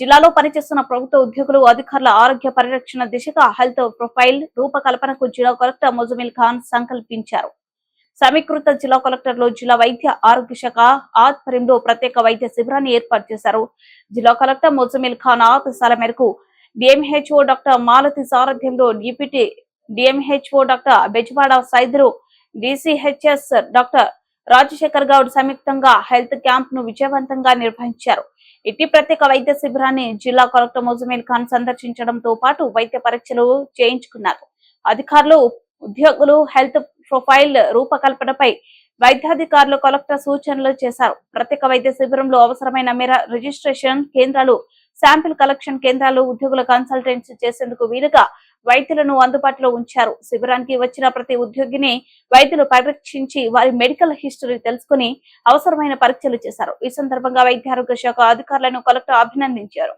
జిల్లాలో పనిచేస్తున్న ప్రభుత్వ ఉద్యోగులు అధికారుల ఆరోగ్య పరిరక్షణ దిశగా హెల్త్ ప్రొఫైల్ రూపకల్పనకు జిల్లా కలెక్టర్ ముజమిల్ ఖాన్ సంకల్పించారు. సమీకృత జిల్లా కలెక్టర్లు జిల్లా వైద్య ఆరోగ్య శాఖ ఆధ్వర్యంలో ప్రత్యేక వైద్య శిబిరాన్ని ఏర్పాటు చేశారు. జిల్లా కలెక్టర్ ముజమిల్ ఖాన్ ఆదేశాల మేరకు డిఎంహెచ్ఓ డాక్టర్ మాలతి సారథ్యంలో deputy DMHO doctor Bezawada Saidulu, DCHS doctor Rajasekhar Goud సంయుక్తంగా హెల్త్ క్యాంప్ ను విజయవంతంగా నిర్వహించారు. ఇట్టి ప్రత్యేక వైద్య శిబిరాన్ని జిల్లా కలెక్టర్ ముజమిల్ ఖాన్ సందర్శించడంతో పాటు వైద్య పరీక్షలు చేయించుకున్నారు. అధికారులు, ఉద్యోగులు హెల్త్ ప్రొఫైల్ రూపకల్పనపై వైద్యాధికారులు కలెక్టర్ సూచనలు చేశారు. ప్రత్యేక వైద్య శిబిరంలో అవసరమైన మేర రిజిస్ట్రేషన్ కేంద్రాలు, శాంపిల్ కలెక్షన్ కేంద్రాలు, ఉద్యోగుల కన్సల్టెన్సీ చేసేందుకు వీలుగా వైద్యులను అందుబాటులో ఉంచారు. శిబిరానికి వచ్చిన ప్రతి ఉద్యోగిని వైద్యులు పరీక్షించి వారి మెడికల్ హిస్టరీ తెలుసుకుని అవసరమైన పరీక్షలు చేశారు. ఈ సందర్భంగా వైద్యారోగ్య శాఖ అధికారులను కలెక్టర్ అభినందించారు.